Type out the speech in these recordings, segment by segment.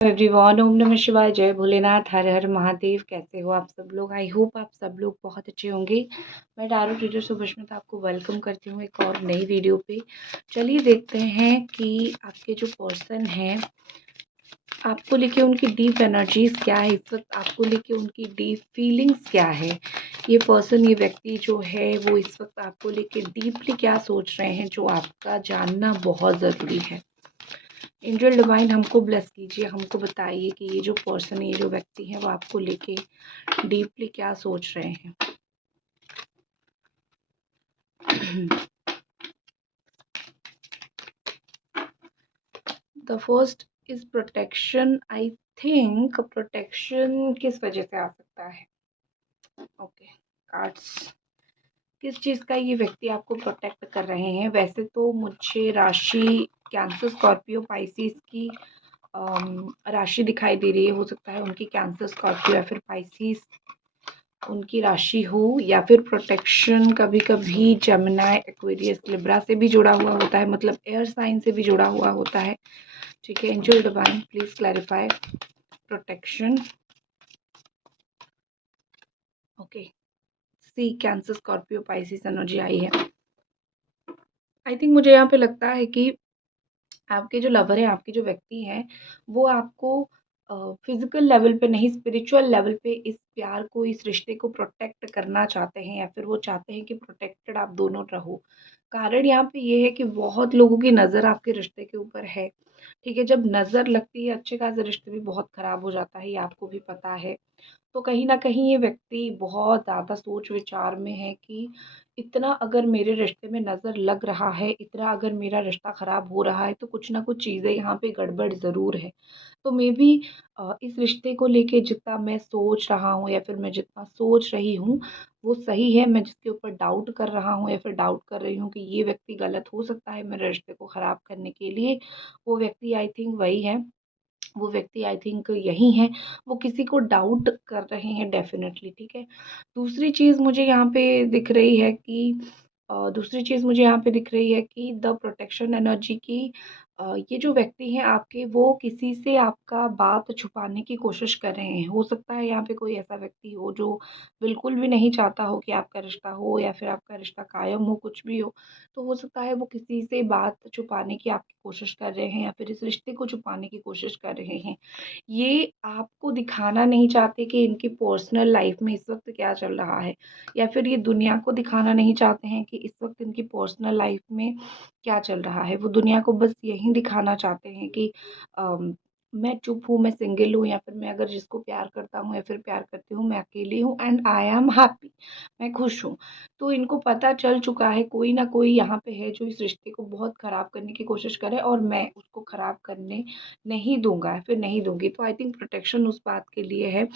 Everyone, ओम नमः शिवाय, जय भोलेनाथ, हर हर महादेव। कैसे हो आप सब लोग? आई होप आप सब लोग बहुत अच्छे होंगे। मैं टैरो रीडर सुभस्मिता आपको वेलकम करती हूँ एक और नई वीडियो पे। चलिए देखते हैं कि आपके जो पर्सन हैं, आपको लेके उनकी डीप एनर्जीज क्या है इस वक्त, आपको लेके उनकी डीप फीलिंग्स क्या है। ये पर्सन, ये व्यक्ति जो है वो इस वक्त आपको लेके डीपली क्या सोच रहे हैं, जो आपका जानना बहुत ज़रूरी है। एंजल डिवाइन हमको ब्लेस कीजिए, हमको बताइए कि ये जो पर्सन, ये जो व्यक्ति है वो आपको लेके डीपली क्या सोच रहे हैं। The first is protection. I think protection किस वजह से आ सकता है? Okay, cards. किस चीज़ का ये व्यक्ति आपको प्रोटेक्ट कर रहे हैं? वैसे तो मुझे राशि कैंसर, स्कॉर्पियो, पाइसिस की राशि दिखाई दे रही है। हो सकता है उनकी कैंसर, स्कॉर्पियो या फिर पाइसिस उनकी राशि हो, या फिर प्रोटेक्शन कभी कभी जेमिनी, एक्वेरियस, लिब्रा से भी जुड़ा हुआ होता है, मतलब एयर साइन से भी जुड़ा हुआ होता है। ठीक है, angel divine please clarify protection. Okay, see Cancer, Scorpio, Pisces energy आई है। आई थिंक मुझे यहाँ पे लगता है कि आपके जो लवर हैं, आपके जो व्यक्ति हैं, वो आपको फिजिकल लेवल पे नहीं, स्पिरिचुअल लेवल पे इस प्यार को, इस रिश्ते को प्रोटेक्ट करना चाहते हैं, या फिर वो चाहते हैं कि प्रोटेक्टेड आप दोनों रहो। कारण यहाँ पे ये है कि बहुत लोगों की नज़र आपके रिश्ते के ऊपर है। ठीक है, जब नज़र लगती है अच्छे खासे रिश्ते भी बहुत ख़राब हो जाता है, ये आपको भी पता है। तो कहीं न कहीं ये व्यक्ति बहुत ज़्यादा सोच विचार में है कि इतना अगर मेरे रिश्ते में नज़र लग रहा है, इतना अगर मेरा रिश्ता ख़राब हो रहा है, तो कुछ ना कुछ चीज़ें यहाँ पे गड़बड़ ज़रूर है। तो मे बी इस रिश्ते को लेके जितना मैं सोच रहा हूँ या फिर मैं जितना सोच रही हूँ, वो सही है। मैं जिसके ऊपर डाउट कर रहा हूँ या फिर डाउट कर रही हूँ कि ये व्यक्ति गलत हो सकता है मेरे रिश्ते को ख़राब करने के लिए, वो व्यक्ति आई थिंक वही है। वो व्यक्ति आई थिंक यही हैं, वो किसी को डाउट कर रहे हैं डेफ़िनेटली। ठीक है। दूसरी चीज़ मुझे यहाँ पे दिख रही है कि दूसरी चीज़ मुझे यहाँ पे दिख रही है कि द प्रोटेक्शन एनर्जी की ये जो व्यक्ति हैं आपके, वो किसी से आपका बात छुपाने की कोशिश कर रहे हैं। हो सकता है यहाँ पे कोई ऐसा व्यक्ति हो जो बिल्कुल भी नहीं चाहता हो कि आपका रिश्ता हो या फिर आपका रिश्ता कायम हो, कुछ भी हो। तो हो सकता है वो किसी से बात छुपाने की आपकी कोशिश कर रहे हैं या फिर इस रिश्ते को छुपाने की कोशिश कर रहे हैं। ये आपको दिखाना नहीं चाहते कि इनकी पर्सनल लाइफ में इस वक्त क्या चल रहा है, या फिर ये दुनिया को दिखाना नहीं चाहते हैं कि इस वक्त इनकी पर्सनल लाइफ में क्या चल रहा है। वो दुनिया को बस यही दिखाना चाहते हैं कि मैं चुप हूँ, मैं सिंगल हूँ, या फिर मैं अगर जिसको प्यार करता हूँ या फिर प्यार करती हूँ, मैं अकेली हूँ एंड आई एम हैप्पी, मैं खुश हूँ। तो इनको पता चल चुका है कोई ना कोई यहाँ पे है जो इस रिश्ते को बहुत ख़राब करने की कोशिश करे, और मैं उसको ख़राब करने नहीं दूंगा या फिर नहीं दूंगी। तो आई थिंक प्रोटेक्शन उस बात के लिए है।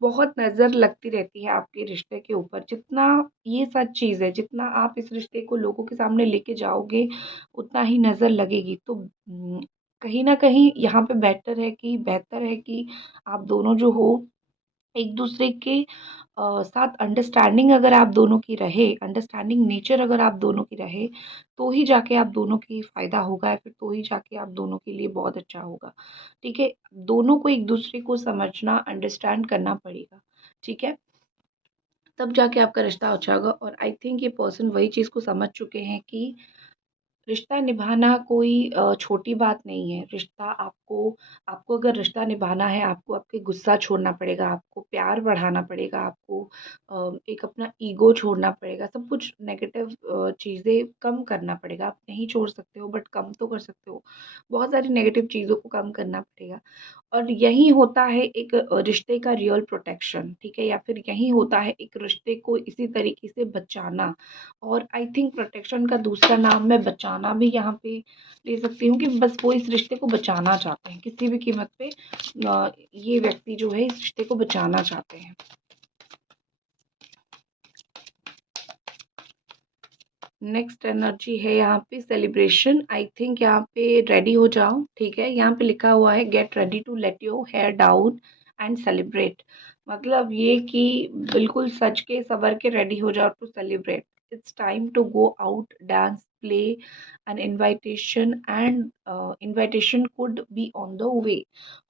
बहुत नज़र लगती रहती है आपके रिश्ते के ऊपर। जितना ये सच चीज़ है, जितना आप इस रिश्ते को लोगों के सामने लेके जाओगे, उतना ही नज़र लगेगी। तो कहीं न कहीं यहाँ पे बेहतर है कि आप दोनों जो हो, एक दूसरे के साथ अंडरस्टैंडिंग अगर आप दोनों की रहे, अंडरस्टैंडिंग नेचर अगर आप दोनों की रहे, तो ही जाके आप दोनों की फ़ायदा होगा, या फिर तो ही जाके आप दोनों के लिए बहुत अच्छा होगा। ठीक है? दोनों को एक दूसरे को समझना, अंडरस्टैंड करना पड़ेगा। ठीक है? तब जाके आपका रिश्ता अच्छा होगा। और आई थिंक ये पर्सन वही चीज़ को समझ चुके हैं कि रिश्ता निभाना कोई छोटी बात नहीं है। रिश्ता आपको आपको अगर रिश्ता निभाना है, आपको आपके गुस्सा छोड़ना पड़ेगा, आपको प्यार बढ़ाना पड़ेगा, आपको एक अपना ईगो छोड़ना पड़ेगा, सब कुछ नेगेटिव चीज़ें कम करना पड़ेगा। आप नहीं छोड़ सकते हो बट कम तो कर सकते हो। बहुत सारी नेगेटिव चीज़ों को कम करना पड़ेगा। और यही होता है एक रिश्ते का रियल प्रोटेक्शन। ठीक है? या फिर यही होता है एक रिश्ते को इसी तरीके से बचाना। और आई थिंक प्रोटेक्शन का दूसरा नाम मैं बचाना भी यहाँ पे ले सकती हूँ, कि बस वो इस रिश्ते को बचाना चाहते हैं किसी भी कीमत पे। ये व्यक्ति जो है इस रिश्ते को बचाना चाहते हैं। नेक्स्ट एनर्जी है यहाँ पे सेलिब्रेशन। आई थिंक यहाँ पे रेडी हो जाओ। ठीक है, यहाँ पे लिखा हुआ है get ready to let your hair down and celebrate. मतलब ये कि बिल्कुल सज के सवर के रेडी हो जाओ to celebrate. it's time to go out, dance, play, an invitation could be on the way.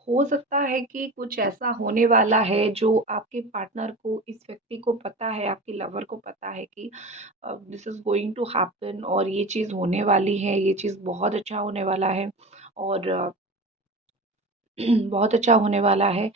हो सकता है कि कुछ ऐसा होने वाला है जो आपके पार्टनर को, इस व्यक्ति को पता है, आपके लवर को पता है कि this is going to happen, और ये चीज़ होने वाली है, ये चीज़ बहुत अच्छा होने वाला है, और बहुत अच्छा होने वाला है,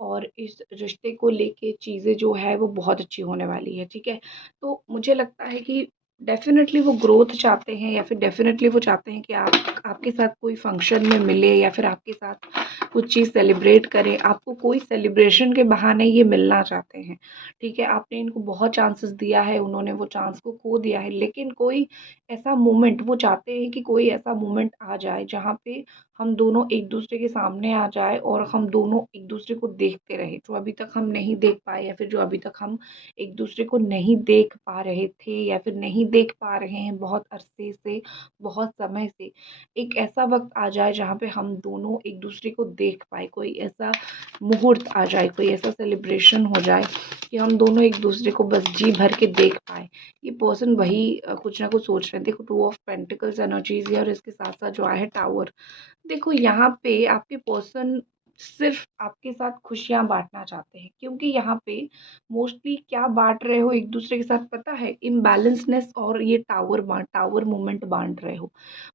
और इस रिश्ते को लेके चीज़ें जो है वो बहुत अच्छी होने वाली है, ठीक है? तो मुझे लगता है कि डेफ़िनेटली वो ग्रोथ चाहते हैं, या फिर डेफ़िनेटली वो चाहते हैं कि आप आपके साथ कोई फ़ंक्शन में मिले, या फिर आपके साथ कुछ चीज़ सेलिब्रेट करें। आपको कोई सेलिब्रेशन के बहाने ये मिलना चाहते हैं, ठीक है? आपने इनको बहुत चांसेस दिया है, उन्होंने वो चांस को खो दिया है, लेकिन कोई ऐसा मोमेंट वो चाहते हैं कि कोई ऐसा मोमेंट आ जाए जहाँ पे हम दोनों एक-दूसरे के सामने आ जाएँ और हम दोनों एक-दूसरे को देखते रहें, जो अभी तक हम नहीं देख पाए, या फिर जो अभी तक हम एक-दूसरे को नहीं देख पा रहे थे, या फिर नहीं देख पा रहे हैं बहुत अरसे से, बहुत समय से। एक ऐसा वक़्त आ जाए जहाँ पे हम दोनों एक-दूसरे को देख पाएँ, कोई ऐसा मुहूर्त आ जाए, कोई ऐसा सेलिब्रेशन हो जाए कि हम दोनों एक-दूसरे को बस जी भर के देख पाएँ। ये पर्सन वही कुछ ना कुछ सोच रहे हैं। देखो, टू ऑफ पेंटिकल्स एनर्जीज़ है, और इसके साथ-साथ जो आया है टावर। देखो, यहाँ पे आपके पर्सन सिर्फ़ आपके साथ खुशियाँ बाँटना चाहते हैं, क्योंकि यहाँ पे मोस्टली क्या बाँट रहे हो एक-दूसरे के साथ पता है? इम्बैलेंसनेस, और ये टावर मोमेंट बाँट रहे हो।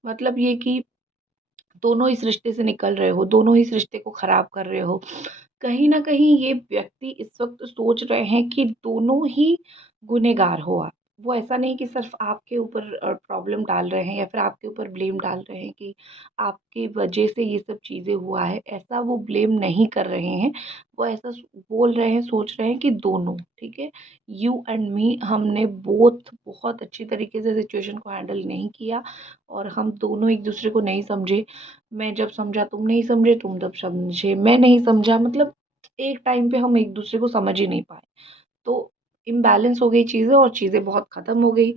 मतलब ये कि दोनों इस रिश्ते से निकल रहे हो, दोनों इस रिश्ते को ख़राब कर रहे हो। कहीं न कहीं ये व्यक्ति इस वक़्त सोच रहे हैं कि दोनों ही गुनहगार हो आप। वो ऐसा नहीं कि सिर्फ़ आपके ऊपर प्रॉब्लम डाल रहे हैं, या फिर आपके ऊपर ब्लेम डाल रहे हैं कि आपकी वजह से ये सब चीज़ें हुआ है, ऐसा वो ब्लेम नहीं कर रहे हैं। वो ऐसा बोल रहे हैं, सोच रहे हैं कि दोनों, ठीक है? यू एंड मी, हमने बोथ बहुत अच्छी तरीके से सिचुएशन को हैंडल नहीं किया, और हम दोनों एक-दूसरे को नहीं समझे। मैं जब समझा तुम नहीं समझे, तुम जब समझे मैं नहीं समझा, मतलब एक टाइम पे हम एक-दूसरे को समझ ही नहीं पाए। तो इम्बैलेंस हो गई चीज़ें, और चीज़ें बहुत ख़त्म हो गई।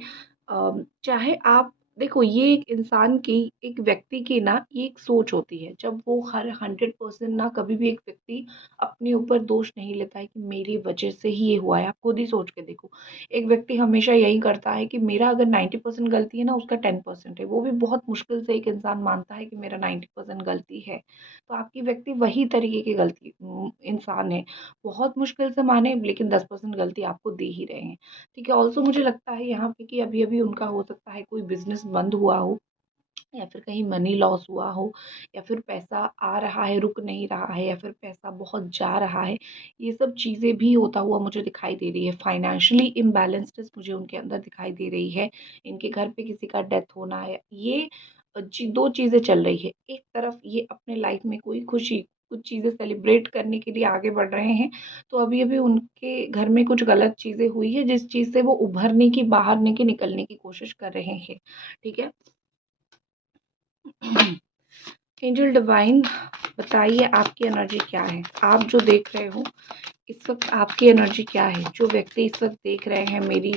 चाहे आप देखो, ये एक इंसान की, एक व्यक्ति की ना, ये एक सोच होती है। जब वो हर 100% ना, कभी भी एक व्यक्ति अपने ऊपर दोष नहीं लेता है कि मेरी वज़ह से ही ये हुआ है। आप खुद ही सोच के देखो। एक व्यक्ति हमेशा यही करता है कि मेरा अगर 90% गलती है ना, उसका 10% है। वो भी बहुत मुश्किल से एक इंसान मानता है कि मेरा 90% गलती है। तो आपकी व्यक्ति वही तरीके की इंसान है। बहुत मुश्किल से माने, लेकिन 10% गलती आपको दे ही रहे हैं, ठीक है? ऑल्सो मुझे लगता है यहाँ पे कि अभी-अभी उनका हो सकता है कोई बिज़नेस बंद हुआ हो, या फिर कहीं मनी लॉस हुआ हो, या फिर पैसा आ रहा है, रुक नहीं रहा है, या फिर पैसा बहुत जा रहा है। ये सब चीज़ें भी होता हुआ मुझे दिखाई दे रही है। फाइनेंशियली इम्बैलेंस्डनेस मुझे उनके अंदर दिखाई दे रही है। इनके घर पे किसी का डेथ होना है। ये 2 चीज़ें चल रही है। एक तरफ ये अपने लाइफ़ में कोई खुशी, कुछ चीज़ें सेलिब्रेट करने के लिए आगे बढ़ रहे हैं, तो अभी-अभी उनके घर में कुछ गलत चीज़ें हुई है, जिस चीज़ से वो उभरने की, बाहर निकलने की कोशिश कर रहे हैं, ठीक है? एंजल डिवाइन, बताइए आपकी एनर्जी क्या है? आप जो देख रहे हो इस वक़्त, आपकी एनर्जी क्या है? जो व्यक्ति इस वक़्त देख रहे हैं, मेरी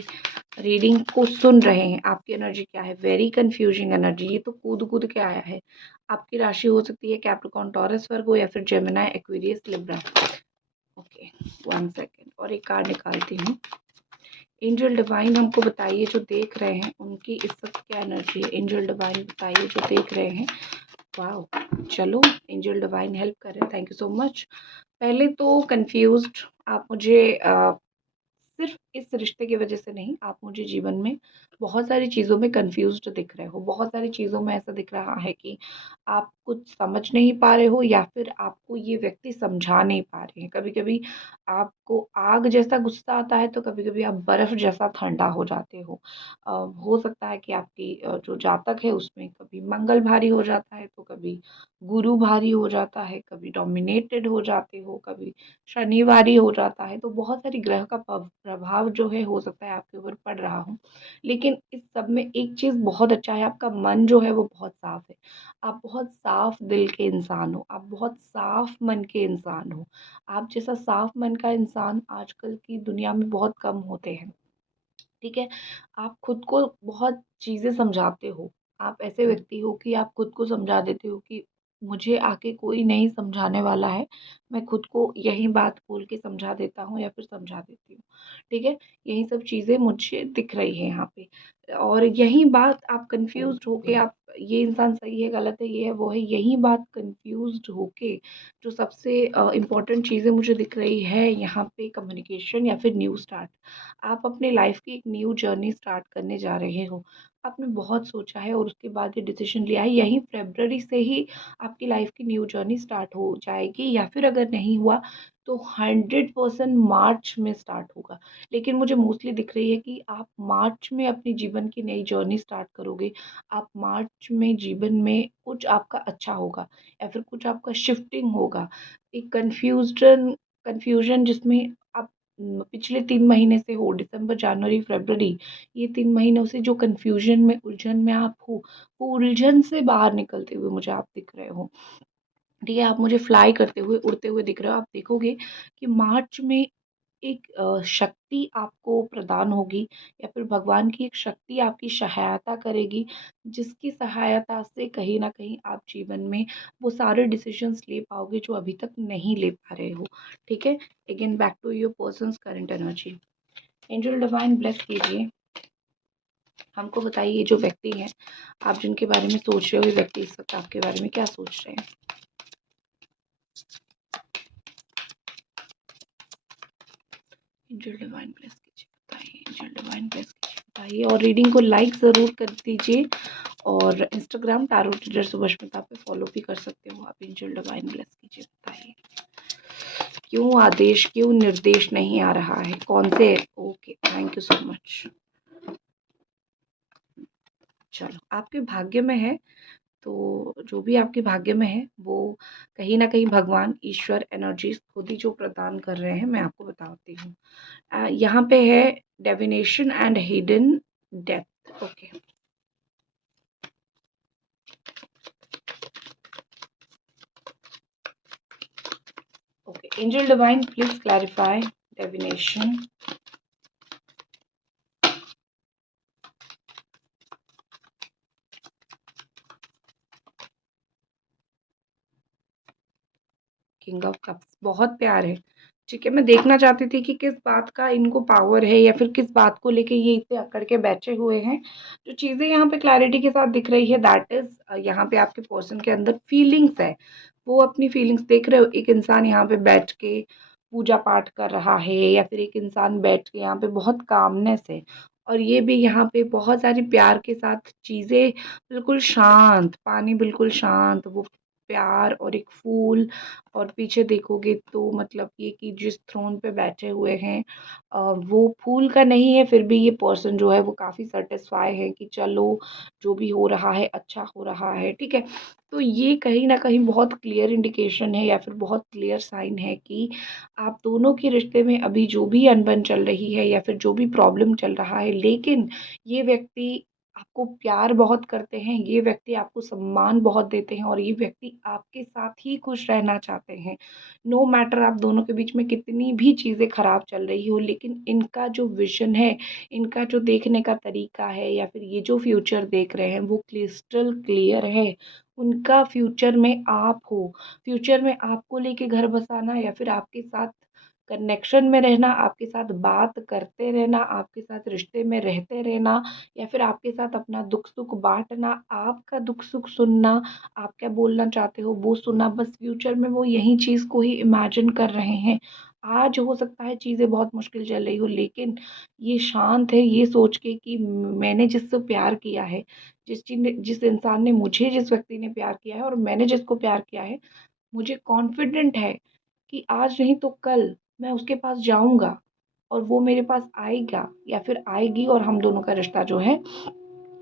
रीडिंग को सुन रहे हैं, आपकी एनर्जी क्या है? वेरी कन्फ्यूजिंग एनर्जी, ये तो कूद-कूद के आया है। आपकी राशि हो सकती है कैप्रिकॉर्न, टॉरस, वर्गो, या फिर Gemini, Aquarius, Libra. Okay, 1 second, और एक कार्ड निकालती हूँ। एंजल डिवाइन, हमको बताइए जो देख रहे हैं उनकी इस वक़्त क्या एनर्जी है? एंजल डिवाइन बताइए जो देख रहे हैं। वाओ! चलो, एंजल डिवाइन हेल्प कर रहे हैं, थैंक यू सो मच। पहले तो कन्फ्यूज़्ड, आप मुझे सिर्फ़ इस रिश्ते की वज़ह से नहीं, आप मुझे जीवन में बहुत सारी चीज़ों में कन्फ्यूज़्ड दिख रहे हो। बहुत सारी चीज़ों में ऐसा दिख रहा है कि आप कुछ समझ नहीं पा रहे हो, या फिर आपको ये व्यक्ति समझा नहीं पा रहे हैं। कभी-कभी आपको आग जैसा गुस्सा आता है, तो कभी-कभी आप बर्फ़ जैसा ठंडा हो जाते हो। हो सकता है कि आपकी जो जातक है उसमें कभी मंगल भारी हो जाता है, तो कभी गुरु भारी हो जाता है, कभी डोमिनेटेड हो जाते हो, कभी शनिवारी हो जाता है, तो बहुत सारी ग्रह का प्रभाव जो है हो सकता है आपके ऊपर पड़ रहा हो। लेकिन इस सब में एक चीज़ बहुत अच्छा है, आपका मन जो है वो बहुत साफ़ है। आप बहुत साफ़ दिल के इंसान हो, आप बहुत साफ़ मन के इंसान हो। आप जैसा साफ़ मन का इंसान आजकल की दुनिया में बहुत कम होते हैं, ठीक है? आप खुद को बहुत चीज़ें समझाते हो। आप ऐसे व्यक्ति हो कि आप खुद को समझा देते हो कि मुझे आके कोई नहीं समझाने वाला है, मैं खुद को यही बात बोल के समझा देता हूँ या फिर समझा देती हूँ, ठीक है? यही सब चीज़ें मुझे दिख रही है यहाँ पे। और यही बात आप कन्फ्यूज़्ड होके आप ये इंसान सही है, गलत है, ये है, वो है, यही बात कन्फ्यूज़्ड होके जो सबसे इम्पोर्टेंट चीज़ें मुझे दिख रही है यहाँ पे, कम्युनिकेशन या फिर न्यू स्टार्ट। आप अपने लाइफ़ की एक न्यू जर्नी स्टार्ट करने जा रहे हो। आपने बहुत सोचा है और उसके बाद ये डिसीज़न लिया है, यही फ़रवरी से ही आपकी लाइफ की न्यू जर्नी स्टार्ट हो जाएगी, या फिर अगर नहीं हुआ तो 100% मार्च में स्टार्ट होगा। लेकिन मुझे मोस्टली दिख रही है कि आप मार्च में अपने जीवन की नई जर्नी स्टार्ट करोगे। आप मार्च में जीवन में कुछ आपका अच्छा होगा या फिर कुछ आपका शिफ्टिंग होगा। एक कन्फ्यूजन जिसमें आप पिछले 3 महीने से हो, दिसंबर, जनवरी, फरवरी, ये 3 महीनों से जो कन्फ्यूजन में, उलझन में आप हो, वो उलझन से बाहर निकलते हुए मुझे आप दिख रहे हो। ठीक है, आप मुझे फ्लाई करते हुए, उड़ते हुए दिख रहे हो। आप देखोगे कि मार्च में एक शक्ति आपको प्रदान होगी या फिर भगवान की एक शक्ति आपकी सहायता करेगी, जिसकी सहायता से कहीं न कहीं आप जीवन में वो सारे डिसीज़न्स ले पाओगे जो अभी तक नहीं ले पा रहे हो। ठीक है? Again back to your person's current energy. Angel divine bless कीजिए। हमको बताइए ये जो व्यक्ति हैं, आप जिनके बारे में सोच रहे हो, ये व्यक्ति इस वक़्त आपके बारे में क्या सोच रहे हैं? एंजल डिवाइन ब्लेस कीजिए, बताइए। एंजल डिवाइन ब्लेस कीजिए, बताइए। और रीडिंग को लाइक ज़रूर कर दीजिए और इंस्टाग्राम टैरो टीचर सुभश्मिता पे फॉलो भी कर सकते हो आप। एंजल डिवाइन ब्लेस कीजिए, बताइए क्यों आदेश, क्यों निर्देश नहीं आ रहा है, कौन से? Okay, thank you so much. चलो, आपके भाग्य में है, तो जो भी आपके भाग्य में है वो कहीं न कहीं भगवान, ईश्वर, एनर्जीज़ खुद ही जो प्रदान कर रहे हैं, मैं आपको बताती हूँ। यहाँ पे है divination and hidden depth. Okay, okay, angel divine please clarify divination. King of cups, बहुत प्यार है। ठीक है, मैं देखना चाहती थी कि किस बात का इनको पावर है या फिर किस बात को लेके ये इतने अकड़ के बैठे हुए हैं। जो चीज़ें यहाँ पे क्लैरिटी के साथ दिख रही है, दैट इज़ यहाँ पे आपके पर्सन के अंदर फीलिंग्स है। वो अपनी फीलिंग्स देख रहे हो, एक इंसान यहाँ पे बैठ के पूजा पाठ कर रहा है या फिर एक इंसान बैठ के यहाँ पे बहुत कामनेस है, और ये भी यहाँ पे बहुत सारी प्यार के साथ चीज़ें, बिल्कुल शांत पानी, बिल्कुल शांत, वो प्यार और एक फूल। और पीछे देखोगे तो मतलब ये कि जिस थ्रोन पे बैठे हुए हैं वो फूल का नहीं है, फिर भी ये पर्सन जो है वो काफ़ी सेटिस्फाई है कि चलो जो भी हो रहा है अच्छा हो रहा है। ठीक है, तो ये कहीं ना कहीं बहुत क्लियर इंडिकेशन है या फिर बहुत क्लियर साइन है कि आप दोनों के रिश्ते में अभी जो भी अनबन चल रही है या फिर जो भी प्रॉब्लम चल रहा है, लेकिन ये व्यक्ति आपको प्यार बहुत करते हैं, ये व्यक्ति आपको सम्मान बहुत देते हैं और ये व्यक्ति आपके साथ ही खुश रहना चाहते हैं। नो मैटर आप दोनों के बीच में कितनी भी चीज़ें खराब चल रही हो, लेकिन इनका जो विज़न है, इनका जो देखने का तरीका है या फिर ये जो फ्यूचर देख रहे हैं वो क्रिस्टल क्लियर है। उनका फ्यूचर में आप हो, फ्यूचर में आपको लेके घर बसाना या फिर आपके साथ कनेक्शन में रहना, आपके साथ बात करते रहना, आपके साथ रिश्ते में रहते रहना या फिर आपके साथ अपना दुख-सुख बाँटना, आपका दुख-सुख सुनना, आप क्या बोलना चाहते हो वो सुनना, बस फ्यूचर में वो यही चीज़ को ही इमेजिन कर रहे हैं। आज हो सकता है चीज़ें बहुत मुश्किल चल रही हो, लेकिन ये शांत है ये सोच के कि मैंने जिससे प्यार किया है, जिस इंसान ने मुझे, जिस व्यक्ति ने प्यार किया है और मैंने जिसको प्यार किया है, मुझे कॉन्फिडेंट है कि आज नहीं तो कल मैं उसके पास जाऊँगा और वो मेरे पास आएगा या फिर आएगी और हम दोनों का रिश्ता जो है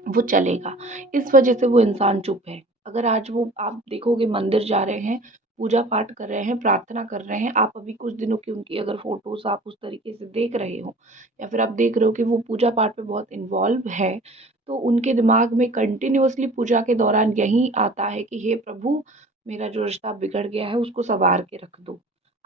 वो चलेगा। इस वजह से वो इंसान चुप है। अगर आज वो, आप देखोगे, मंदिर जा रहे हैं, पूजा पाठ कर रहे हैं, प्रार्थना कर रहे हैं, आप अभी कुछ दिनों की उनकी अगर फ़ोटोज़ आप उस तरीके से देख रहे हो या फिर आप देख रहे हो कि वो पूजा पाठ में बहुत इन्वॉल्व है, तो उनके दिमाग में कंटिन्यूअसली पूजा के दौरान यही आता है कि हे प्रभु, मेरा जो रिश्ता बिगड़ गया है उसको सँवार के रख दो।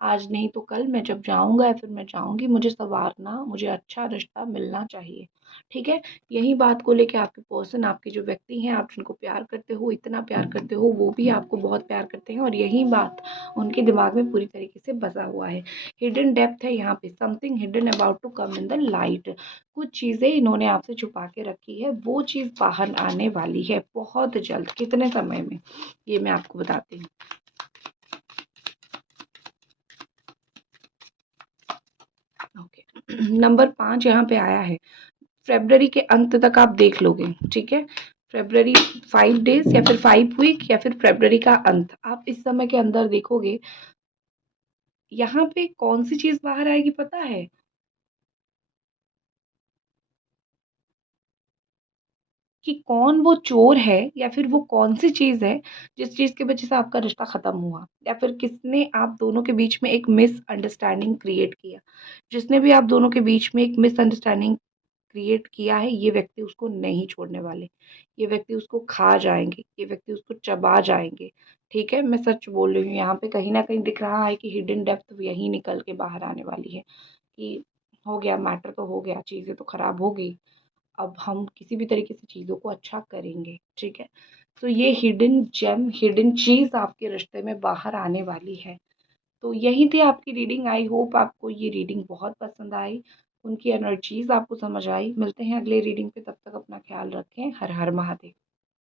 आज नहीं तो कल मैं जब जाऊँगा या फिर मैं जाऊँगी, मुझे सँवारना, मुझे अच्छा रिश्ता मिलना चाहिए, ठीक है? यही बात को लेके आपके पर्सन, आपके जो व्यक्ति हैं, आप जिनको प्यार करते हो, इतना प्यार करते हो, वो भी आपको बहुत प्यार करते हैं और यही बात उनके दिमाग में पूरी तरीके से बसा हुआ है। हिडन डेप्थ है यहाँ पे, something hidden about to come in the light. कुछ चीज़ें इन्होंने आपसे छुपा के रखी है, वो चीज़ बाहर आने वाली है बहुत जल्द। कितने समय में, ये मैं आपको बताती हूँ। ओके नंबर 5 यहाँ पे आया है। फ़रवरी के अंत तक आप देख लोगे, ठीक है? फ़रवरी 5 डेज़ या फिर 5 वीक या फिर फ़रवरी का अंत, आप इस समय के अंदर देखोगे, यहाँ पे कौन-सी चीज़ बाहर आएगी पता है? कि कौन वो चोर है या फिर वो कौन-सी चीज़ है, जिस चीज़ की वज़ह से आपका रिश्ता ख़त्म हुआ या फिर किसने आप दोनों के बीच में एक मिसअंडरस्टैंडिंग क्रिएट किया। जिसने भी आप दोनों के बीच में एक मिसअंडरस्टैंडिंग क्रिएट किया है, ये व्यक्ति उसको नहीं छोड़ने वाले। ये व्यक्ति उसको खा जाएँगे, ये व्यक्ति उसको चबा जाएँगे, ठीक है? मैं सच बोल रही हूँ, यहाँ पे कहीं न कहीं दिख रहा है कि हिडन डेप्थ यही निकल के बाहर आने वाली है कि हो गया, मैटर तो हो गया, चीज़ें तो ख़राब हो गई, अब हम किसी भी तरीके से चीज़ों को अच्छा करेंगे, ठीक है? तो ये हिडन जेम, हिडन चीज़ आपके रिश्ते में बाहर आने वाली है। तो यही थी आपकी रीडिंग। आई होप आपको ये रीडिंग बहुत पसंद आई, उनकी एनर्जीज़ आपको समझ आई। मिलते हैं अगले रीडिंग पे, तब तक अपना ख़्याल रखें। हर हर महादेव।